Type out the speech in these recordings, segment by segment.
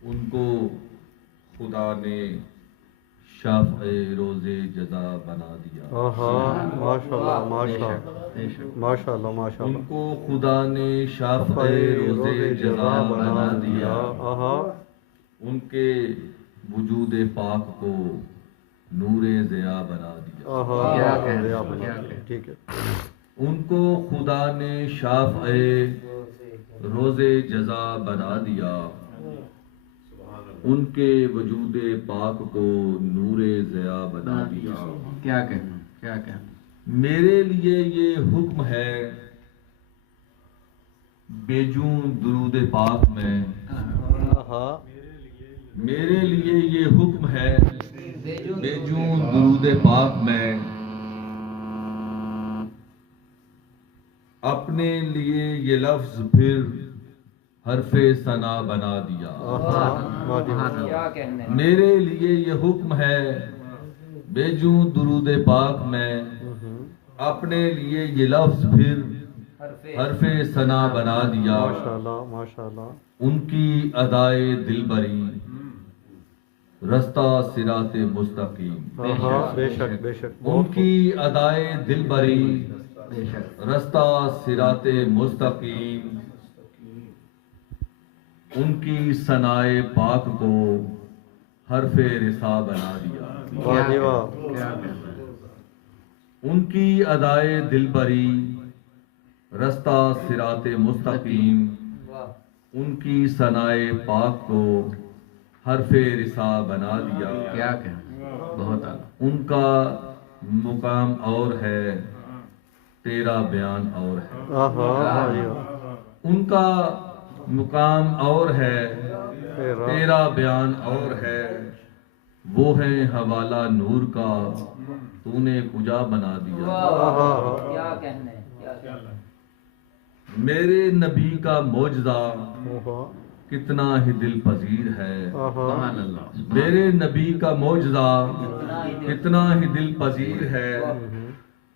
उनको खुदा ने शाफ़े रोज़े जज़ा बना दिया। माशाल्लाह माशाल्लाह माशाल्लाह माशाल्लाह। उनको खुदा ने शाफ़े रोज़े जज़ा बना दिया। उनके वजूद पाक को नूरे ज़िया बना दिया। क्या कहना, ठीक है। उनको खुदा ने शाफ़े रोज़े जज़ा बना दिया। उनके वजूद पाक को नूरे ज़िया बना दिया। क्या कहना, क्या कहना। मेरे लिए ये हुक्म है बेजूं दुरूद पाक में। मेरे लिए ये हुक्म है बेजूं दुरूद पाक में, अपने लिए ये लफ्ज फिर हरफे सना बना दिया। क्या कहने। मेरे लिए ये हुक्म है बेजूं दुरूद पाक में, अपने लिए ये लफ्ज फिर हरफे सना बना दिया। माशाल्लाह माशाल्लाह। उनकी अदाए दिलबरी रस्ता सिराते मुस्तकीम। बेशक बेशक। उनकी अदाए दिलबरी रस्ता सिराते मुस्तकीम, उनकी सनाए पाक को हरफे रिसा बना दिया। उनकी अदाए दिलबरी रस्ता सिराते मुस्तकीम, उनकी सनाए पाक को हरफे रिसा बना दिया। क्या कहना, बहुत आला। उनका मुकाम और है, तेरा बयान और है। उनका मुकाम और है, तेरा बयान और है। वो है हवाला नूर का, तूने कुजा बना दिया। क्या कहने, क्या कहने। मेरे नबी का मौजज़ा कितना ही दिल पजीर है। मेरे नबी का मौजज़ा कितना ही दिल पजीर है।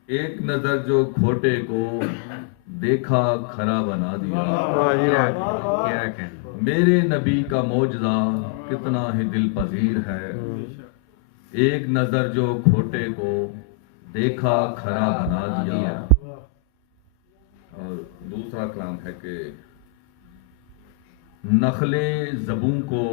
एक नजर जो खोटे को देखा खरा बना दिया। क्या कहना। मेरे नबी का मौजज़ा कितना ही दिल पजीर है। एक नजर जो खोटे को देखा खरा बना दिया। और दूसरा कलाम है कि नखले ज़बूं को